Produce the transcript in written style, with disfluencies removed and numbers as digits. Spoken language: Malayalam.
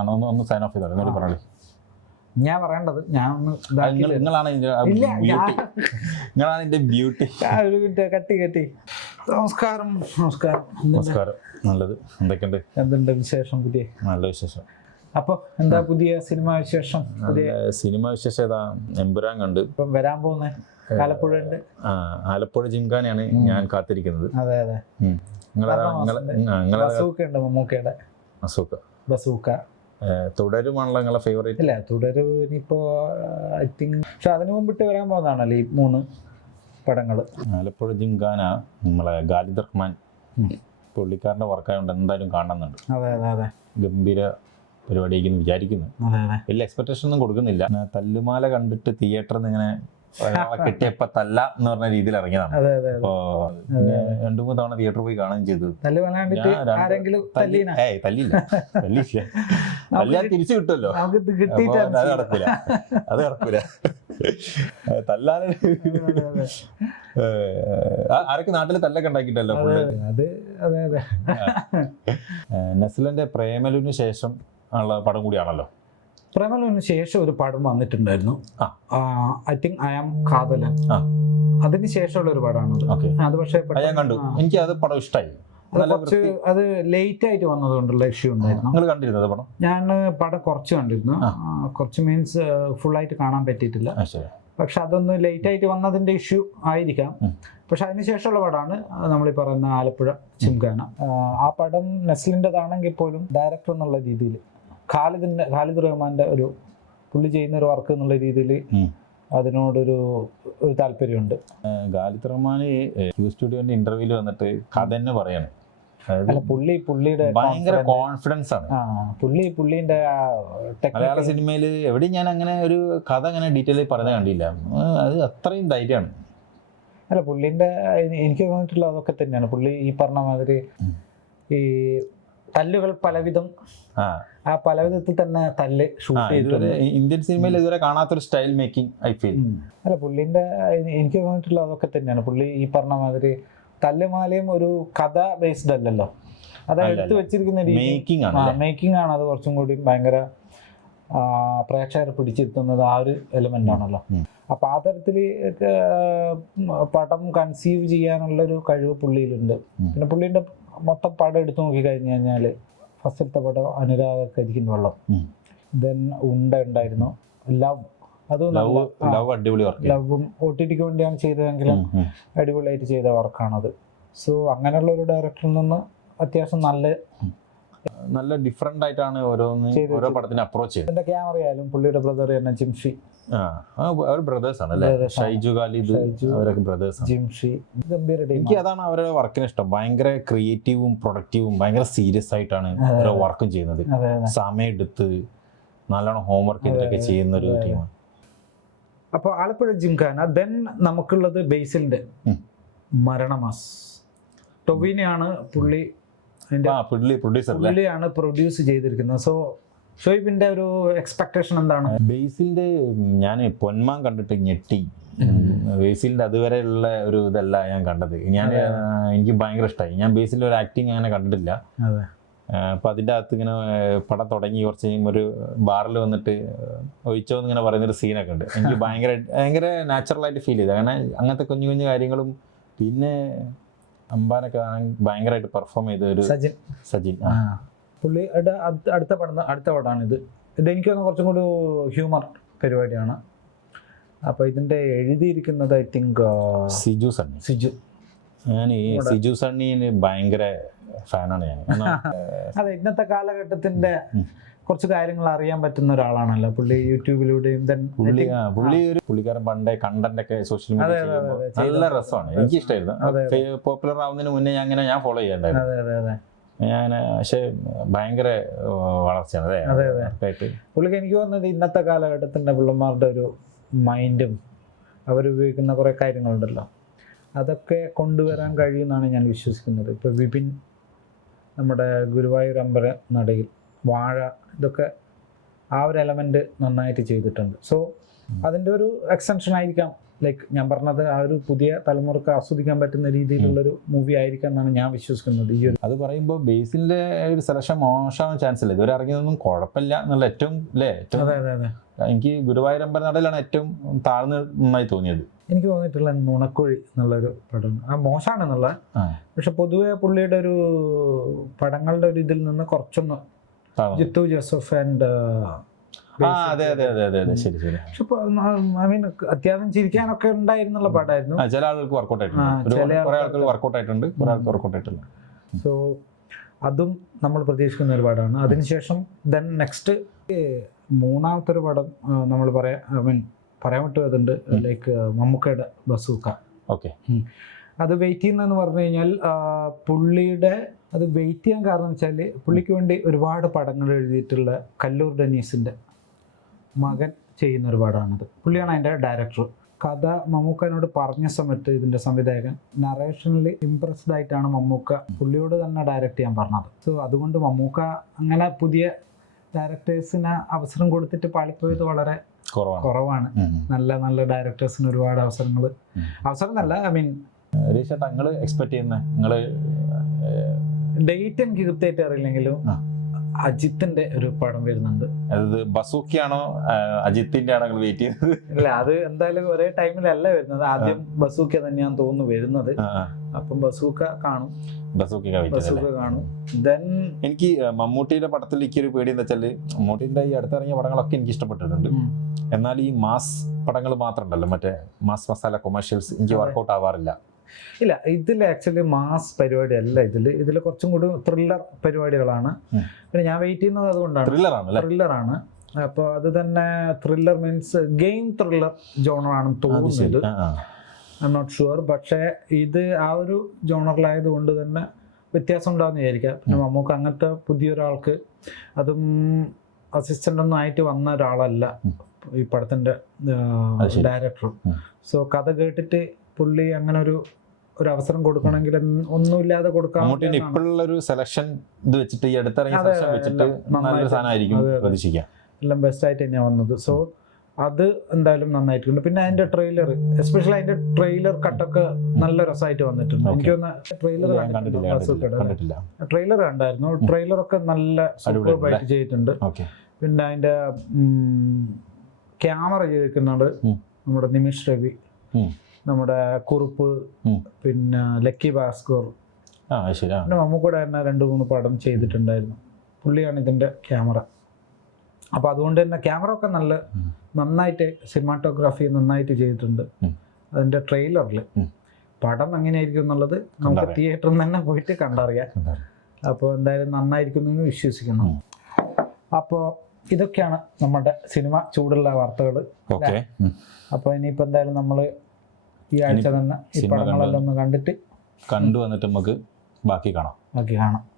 ഒന്ന് സൈൻ ഓഫ് ചെയ്തോളൂ എന്നോട് പറഞ്ഞോളൂ. ഞാൻ പറയേണ്ടത് ഞാൻ ഒന്ന് നിങ്ങളാണ് ഇതിന്റെ ബ്യൂട്ടി. ഒരു മിനിറ്റ് കട്ടി. നമസ്കാരം. നമസ്കാരം. നല്ലത്. എന്തുണ്ട് വിശേഷം? പുതിയ നല്ല വിശേഷം. അപ്പൊ എന്താ പുതിയ സിനിമ വിശേഷം? സിനിമ വിശേഷം ഏതാ? എമ്പുരാൻ കണ്ട്. ഇപ്പം വരാൻ പോകുന്ന ആലപ്പുഴ ഉണ്ട്. ആലപ്പുഴ ജിംഖാനയാണ് ഞാൻ കാത്തിരിക്കുന്നത്. അതെ. ബസൂക്ക ഉണ്ട്, മമ്മൂക്കയുടെ ബസൂക്ക. തുടരുമാണല്ലോ നിങ്ങളെ ഫേവറേറ്റ്? ഇല്ല, തുടരും ഇനിയിപ്പോ ഐ തിങ്ക്. പക്ഷെ അതിനു മുമ്പിട്ട് വരാൻ പോകുന്നതാണല്ലോ ഈ 3 പടങ്ങള്. ആലപ്പുഴ ജിംഖാന നമ്മളെ ഖാലിദ് റഹ്മാൻ പുള്ളിക്കാരൻ്റെ വർക്കായതുകൊണ്ട് എന്തായാലും കാണുന്നുണ്ട്. അതെ. ഗംഭീര പരിപാടിയായിരിക്കും വിചാരിക്കുന്നു. വലിയ എക്സ്പെക്ടേഷൻ ഒന്നും കൊടുക്കുന്നില്ല. തല്ലുമാല കണ്ടിട്ട് തിയേറ്ററിൽ നിന്ന് ഇങ്ങനെ കിട്ടിയപ്പോ തല്ല എന്ന് പറഞ്ഞ രീതിയിൽ ഇറങ്ങിയതാണ്. അപ്പോ 2-3 തവണ തിയേറ്ററിൽ പോയി കാണുകയും ചെയ്തു. തല്ലില്ല തിരിച്ചു കിട്ടുമല്ലോ. അത് നടക്കൂല. തല്ലാൻ ആരൊക്കെ നാട്ടില് തല്ലൊക്കെ ഉണ്ടാക്കിയിട്ടല്ലോ. നസ്ലിന്റെ പ്രേമലുവിന് ശേഷം ഉള്ള പടം കൂടിയാണല്ലോ. പ്രേമലുവിന് ശേഷം ഒരു പടം വന്നിട്ടുണ്ടായിരുന്നു, I think I am Kathalan. അതിന് ശേഷമുള്ള ഒരു പടമാണ് അത്. പക്ഷേ എനിക്ക് അത് പടം ഇഷ്ടമായി. കുറച്ച് അത് ലേറ്റ് ആയിട്ട് വന്നതുകൊണ്ടുള്ള ഇഷ്യൂ ഉണ്ടായിരുന്നു. പടം ഞാൻ പടം കുറച്ച് കണ്ടിരുന്നു. കുറച്ച് മീൻസ് ഫുൾ ആയിട്ട് കാണാൻ പറ്റിയിട്ടില്ല. പക്ഷെ അതൊന്ന് ലേറ്റ് ആയിട്ട് വന്നതിന്റെ ഇഷ്യൂ ആയിരിക്കാം. പക്ഷെ അതിനുശേഷമുള്ള പടമാണ് നമ്മളീ പറയുന്ന ആലപ്പുഴ ജിംഖാന. ആ പടം നസ്ലിൻ്റെതാണെങ്കിൽ പോലും ഡയറക്ടർ എന്നുള്ള രീതിയിൽ ഖാലിദ് റഹ്മാന്റെ ഒരു പുള്ളി ചെയ്യുന്ന ഒരു വർക്ക് എന്നുള്ള രീതിയിൽ അതിനോടൊരു താല്പര്യമുണ്ട്. ഖാലിദ് റഹ്മാൻ സ്റ്റുഡിയോന്റെ ഇന്റർവ്യൂവിൽ വന്നിട്ട് കഥ തന്നെ പറയാണ്. പുള്ളിയുടെ ഭയങ്കര കോൺഫിഡൻസ് ആണ്. പുള്ളിന്റെ മലയാള സിനിമയിൽ എവിടെയും ഞാൻ അങ്ങനെ ഒരു കഥ അങ്ങനെ ഡീറ്റെയിൽ പറഞ്ഞ കണ്ടില്ല. അത് അത്രയും ധൈര്യമാണ്. അല്ല, പുള്ളിന്റെ എനിക്ക് തോന്നിയിട്ടുള്ള അതൊക്കെ തന്നെയാണ്. പുള്ളി ഈ പറഞ്ഞ മാതിരി ഈ തല്ലുകൾ പലവിധം, ആ പലവിധത്തിൽ തന്നെ തല്ല് ഷൂട്ട് ചെയ്തിട്ടുണ്ട്. ഇന്ത്യൻ സിനിമയിൽ ഇതുവരെ കാണാത്തൊരു സ്റ്റൈൽ മേക്കിംഗ് ഐ ഫീൽ. അല്ല, പുള്ളിന്റെ എനിക്ക് തോന്നിയിട്ടുള്ള അതൊക്കെ തന്നെയാണ്. പുള്ളി ഈ പറഞ്ഞ മാതിരി തല്ലുമാലയും ഒരു കഥ ബേസ്ഡ് അല്ലല്ലോ, അത് എടുത്തു വെച്ചിരിക്കുന്ന മേക്കിംഗ് ആണ്. അത് കുറച്ചും കൂടി ഭയങ്കര പ്രേക്ഷകരെ പിടിച്ചിരുത്തുന്നത് ആ ഒരു എലിമെന്റ് ആണല്ലോ. അപ്പൊ ആ തരത്തില് പടം കൺസീവ് ചെയ്യാനുള്ളൊരു കഴിവ് പുള്ളിയിലുണ്ട്. പിന്നെ പുള്ളിന്റെ മൊത്തം പടം എടുത്തു നോക്കി കഴിഞ്ഞു കഴിഞ്ഞാല് ഫസ്റ്റത്തെ പടം അനുരാഗ് കരിക്കിൻ വെള്ളം, ദെൻ ഉണ്ടായിരുന്നു ലവും OTT വേണ്ടിയാണ് ചെയ്തതെങ്കിലും അടിപൊളിയായിട്ട് ചെയ്ത വർക്കാണത്. സോ അങ്ങനെയുള്ള ഒരു ഡയറക്ടറിൽ നിന്ന് അത്യാവശ്യം നല്ല ഡിഫറെന്റ് ആയിട്ടാണ് ഓരോ പടത്തിന് അപ്രോച്ച് ചെയ്തത്. എന്റെ ക്യാമറ ആയാലും പുള്ളിയുടെ ബ്രദർ തന്നെ ജിംഷി, ബ്രദേഴ്സ് ആണ് അല്ലേ? ഷൈജു ഖാലിദ്, അവരൊക്കെ ബ്രദേഴ്സ്. ജിംഷി ഗംഭീര. എനിക്ക് അതാണ് അവരുടെ വർക്കിന് ഇഷ്ടം. ഭയങ്കര ക്രിയേറ്റീവും പ്രൊഡക്റ്റീവും ഭയങ്കര സീരിയസ് ആയിട്ടാണ് ഓരോ വർക്കും ചെയ്യുന്നത്. സമയം എടുത്ത് നല്ലോണം ഹോംവർക്ക് ചെയ്തിട്ടൊക്കെ ചെയ്യുന്ന ഒരു ടീമാണ്. അപ്പൊ ആലപ്പുഴ ജിംഖാന. ദെൻ നമുക്കുള്ളത് ബേസിലിന്റെ മരണമാസ്. ടൊവിനെയാണ് പുള്ളിയാണ് പ്രൊഡ്യൂസ് ചെയ്തിരിക്കുന്നത്. സോ ഷോയിബിന്റെ ഒരു എക്സ്പെക്ടേഷൻ എന്താണ്? ബേസിലിന്റെ ഞാൻ പൊന്മാൻ കണ്ടിട്ട് ഞെട്ടി. ബേസിലിന്റെ അതുവരെയുള്ള ഒരു ഇതല്ല ഞാൻ കണ്ടത്. എനിക്ക് ഭയങ്കര ഇഷ്ടമായി. ഞാൻ ബേസിലിന്റെ ഒരു ആക്ടിങ് അങ്ങനെ കണ്ടിട്ടില്ല. അപ്പൊ അതിൻ്റെ അകത്ത് ഇങ്ങനെ പടം തുടങ്ങി കുറച്ച് കഴിയുമ്പോൾ ഒരു ബാറിൽ വന്നിട്ട് ഒഴിച്ചോന്ന് ഇങ്ങനെ പറയുന്നൊരു സീനൊക്കെ ഉണ്ട്. എനിക്ക് ഭയങ്കര നാച്ചുറലായിട്ട് ഫീൽ ചെയ്തു. അങ്ങനെ അങ്ങനത്തെ കുഞ്ഞു കുഞ്ഞു കാര്യങ്ങളും. പിന്നെ അംബാനൊക്കെ ഭയങ്കരമായിട്ട് പെർഫോം ചെയ്ത ഒരു സജിൻ പുള്ളിയുടെ അടുത്ത പടമാണ് ഇത്. എനിക്ക് തോന്നുന്നു കുറച്ചും കൂടി ഹ്യൂമർ പരിപാടിയാണ്. അപ്പൊ ഇതിന്റെ എഴുതിയിരിക്കുന്നത് ഐ തിങ്ക് സിജു. ഞാൻ ഈ സിജു സണ്ണിന് ഭയങ്കര ഫാനാണ് ഞാൻ. അതെ, ഇന്നത്തെ കാലഘട്ടത്തിന്റെ കുറച്ച് കാര്യങ്ങൾ അറിയാൻ പറ്റുന്ന ഒരാളാണല്ലോ പുള്ളി. യൂട്യൂബിലൂടെയും പുള്ളിക്കാരൻ പണ്ടേ കണ്ടന്റ് ഒക്കെ സോഷ്യൽ മീഡിയ നല്ല രസമാണ്. എനിക്ക് ഇഷ്ടമായിരുന്നു. പോപ്പുലർ ആവുന്നതിന് മുന്നേ ഞാൻ ഫോളോ ചെയ്യാണ്ടായിരുന്നു. പക്ഷെ ഭയങ്കര വളർച്ചയാണ്. പുള്ളിക്ക് എനിക്ക് തോന്നുന്നത് ഇന്നത്തെ കാലഘട്ടത്തിന്റെ പിള്ളമാരുടെ ഒരു മൈൻഡും അവരുപയോഗിക്കുന്ന കുറെ കാര്യങ്ങളുണ്ടല്ലോ, അതൊക്കെ കൊണ്ടുവരാൻ കഴിയുമെന്നാണ് ഞാൻ വിശ്വസിക്കുന്നത്. ഇപ്പൊ വിപിൻ, നമ്മുടെ ഗുരുവായൂർ അമ്പല നടയിൽ, വാഴ, ഇതൊക്കെ ആ ഒരു എലമെന്റ് നന്നായിട്ട് ചെയ്തിട്ടുണ്ട്. സോ അതിൻ്റെ ഒരു എക്സ്റ്റൻഷൻ ആയിരിക്കാം ലൈക്ക് ഞാൻ പറഞ്ഞത് ആ ഒരു പുതിയ തലമുറക്ക് ആസ്വദിക്കാൻ പറ്റുന്ന രീതിയിലുള്ളൊരു മൂവി ആയിരിക്കാം എന്നാണ് ഞാൻ വിശ്വസിക്കുന്നത്. ഈ ഒരു അത് പറയുമ്പോൾ ബേസിലിന്റെ ഒരു സെലക്ഷൻ മോശമാവാൻ ചാൻസ് ഇല്ല. ഇതുവരെ ഇറങ്ങിയതൊന്നും കുഴപ്പമില്ല എന്നുള്ള ഏറ്റവും അല്ലേ ഏറ്റവും അതെ അതെ അതെ എനിക്ക് ഗുരുവായൂരമ്പല നടയിലാണ് ഏറ്റവും താഴ്ന്ന നന്നായി തോന്നിയത്. എനിക്ക് തോന്നിയിട്ടുള്ള നുണക്കുഴി എന്നുള്ളൊരു പടം ആ മോശമാണെന്നുള്ള, പക്ഷെ പൊതുവെ പുള്ളിയുടെ ഒരു പടങ്ങളുടെ ഒരു ഇതിൽ നിന്ന് കുറച്ചൊന്ന് ജിത്തു ജോസഫ് ആൻഡ് അതെ അതെ അതെ അതെ അതെ ശരി ശരി. പക്ഷെ ഐ മീൻ അത്യാവശ്യം ചിരിക്കാനൊക്കെ ഉണ്ടായിരുന്നുള്ള പടമായിരുന്നു. ചില ആളുകൾക്ക് വർക്കൗട്ട് ആയിട്ടുണ്ട്, കുറെ ആൾക്കാർക്ക് വർക്കൗട്ട് ആയിട്ടുണ്ട്, കുറെ ആൾക്ക് വർക്കൗട്ട് ആയിട്ടില്ല. സോ അതും നമ്മൾ പ്രതീക്ഷിക്കുന്ന ഒരു പടമാണ്. അതിനുശേഷം ദെൻ നെക്സ്റ്റ് മൂന്നാമത്തെ ഒരു പടം നമ്മൾ പറയാൻ പറ്റുന്നുണ്ട്, ലൈക്ക് മമ്മൂക്കയുടെ ബസൂക്ക. ഓക്കെ, അത് വെയിറ്റ് ചെയ്യുന്നതെന്ന് പറഞ്ഞു കഴിഞ്ഞാൽ പുള്ളിയുടെ അത് വെയിറ്റ് ചെയ്യാൻ കാരണം എന്ന് വെച്ചാൽ പുള്ളിക്ക് വേണ്ടി ഒരുപാട് പടങ്ങൾ എഴുതിയിട്ടുള്ള കല്ലൂർ ഡെന്നീസിൻ്റെ മകൻ ചെയ്യുന്ന ഒരു പടമാണത്. പുള്ളിയാണ് അതിൻ്റെ ഡയറക്ടർ. കഥ മമ്മൂക്കനോട് പറഞ്ഞ സമയത്ത് ഇതിൻ്റെ സംവിധായകൻ നറേഷനിൽ ഇംപ്രസ്ഡ് ആയിട്ടാണ് മമ്മൂക്ക പുള്ളിയോട് തന്നെ ഡയറക്റ്റ് ചെയ്യാൻ പറഞ്ഞത്. സോ അതുകൊണ്ട് മമ്മൂക്ക അങ്ങനെ പുതിയ ഡയറക്ടേഴ്സിന് അവസരം കൊടുത്തിട്ട് പാളിപ്പോയത് വളരെ കുറവാണ്. നല്ല നല്ല ഡയറക്ടേഴ്സിന് ഒരുപാട് അവസരം എന്നല്ല, ഐ മീൻ എക്സ്പെക്ട് ചെയ്യുന്ന നിങ്ങള് ഡേറ്റ് എനിക്ക് കൃത്യമായിട്ട് അറിയില്ലെങ്കിലും അജിത്തിന്റെ ഒരു പടം വരുന്നുണ്ട്. അത് ബസൂക്കിയാണോ അജിത്തിന്റെ ആണോ വെയിറ്റ് ചെയ്യുന്നത്? ഇല്ല, അത് എന്തായാലും ഒരേ ടൈമിലല്ല വരുന്നത്. ആദ്യം ബസൂക്ക തന്നെയാന്ന് തോന്നുന്നു വരുന്നത്. അപ്പം ബസൂക്ക കാണും. ദെൻ എനിക്ക് മമ്മൂട്ടിയുടെ പടത്തിൽ എനിക്കൊരു പേടി എന്താ വെച്ചാല്, മമ്മൂട്ടിന്റെ ഈ അടുത്തിറങ്ങിയ പടങ്ങളൊക്കെ എനിക്ക് ഇഷ്ടപ്പെട്ടിട്ടുണ്ട്. എന്നാൽ ഈ മാസ് പടങ്ങൾ മാത്രം ഉണ്ടല്ലോ, മറ്റേ മാസ് മസാല കൊമേഴ്ഷ്യൽസ് എനിക്ക് വർക്കൗട്ട് ആവാറില്ല. ഇല്ല, ഇതിൽ ആക്ച്വലി മാസ് പരിപാടി അല്ല. ഇതിൽ കുറച്ചും കൂടി ത്രില്ലർ പരിപാടികളാണ്. പിന്നെ ഞാൻ വെയിറ്റ് ചെയ്യുന്നത് അതുകൊണ്ടാണ്, ത്രില്ലറാണ്. അപ്പോൾ അത് തന്നെ ത്രില്ലർ മീൻസ് ഗെയിം ത്രില്ലർ ജോണറാണെന്ന് തോന്നുന്നത്. I'm not sure. പക്ഷേ ഇത് ആ ഒരു ജോണറിലായതുകൊണ്ട് തന്നെ വ്യത്യാസം ഉണ്ടാകുന്ന വിചാരിക്കാം. പിന്നെ നമുക്ക് അങ്ങനത്തെ പുതിയൊരാൾക്ക്, അതും അസിസ്റ്റൻ്റ് ഒന്നും ആയിട്ട് വന്ന ഒരാളല്ല ഈ പടത്തിൻ്റെ ഡയറക്ടർ. സോ കഥ കേട്ടിട്ട് പുള്ളി അങ്ങനെ ഒരു അവസരം കൊടുക്കണമെങ്കിൽ ഒന്നുമില്ലാതെ കൊടുക്കാം. ഇപ്പോഴുള്ളൊരു സെലക്ഷൻ ഇത് വെച്ചിട്ട് ഈ അടുത്തിറങ്ങിയ സെലക്ഷൻ വെച്ചിട്ട് നല്ലൊരു സാധനമായിരിക്കും പ്രതീക്ഷിക്കാം. എല്ലാം ബെസ്റ്റ് ആയിട്ട് തന്നെയാണ് വന്നത്. സോ അത് എന്തായാലും നന്നായിട്ടുണ്ട്. പിന്നെ അതിന്റെ ട്രെയിലർ, എസ്പെഷ്യലി അതിന്റെ ട്രെയിലർ കട്ടൊക്കെ നല്ല രസമായിട്ട് വന്നിട്ടുണ്ട്. എനിക്ക് തോന്നുന്ന ട്രെയിലർ കണ്ടായിരുന്നു. ട്രെയിലറൊക്കെ നല്ല സൂപ്പർബായിട്ട് ചെയ്തിട്ടുണ്ട്. പിന്നെ അതിന്റെ ക്യാമറ ചെയ്തിരിക്കുന്നത് നമ്മുടെ നിമിഷ് രവി, നമ്മുടെ കുറുപ്പ്, പിന്നെ ലക്കി ഭാസ്കർ, പിന്നെ മമ്മൂക്കൂടെ തന്നെ 2-3 പടം ചെയ്തിട്ടുണ്ടായിരുന്നു. പുള്ളിയാണ് ഇതിന്റെ ക്യാമറ. അപ്പോൾ അതുകൊണ്ട് തന്നെ ക്യാമറ ഒക്കെ നന്നായിട്ട് സിനിമാറ്റോഗ്രാഫി നന്നായിട്ട് ചെയ്തിട്ടുണ്ട്. അതിന്റെ ട്രെയിലറിൽ പടം എങ്ങനെയായിരിക്കും എന്നുള്ളത് നമുക്ക് തിയേറ്ററിൽ തന്നെ പോയിട്ട് കണ്ടറിയാം. അപ്പോൾ എന്തായാലും നന്നായിരിക്കും എന്ന് വിശ്വസിക്കുന്നു. അപ്പോൾ ഇതൊക്കെയാണ് നമ്മുടെ സിനിമ ചൂടുള്ള വാർത്തകൾ. അപ്പോൾ ഇനിയിപ്പോൾ എന്തായാലും നമ്മൾ ഈ ആഴ്ച തന്നെ ഈ പടങ്ങളെല്ലാം ഒന്ന് കണ്ടു വന്നിട്ട് നമുക്ക് ബാക്കി കാണാം.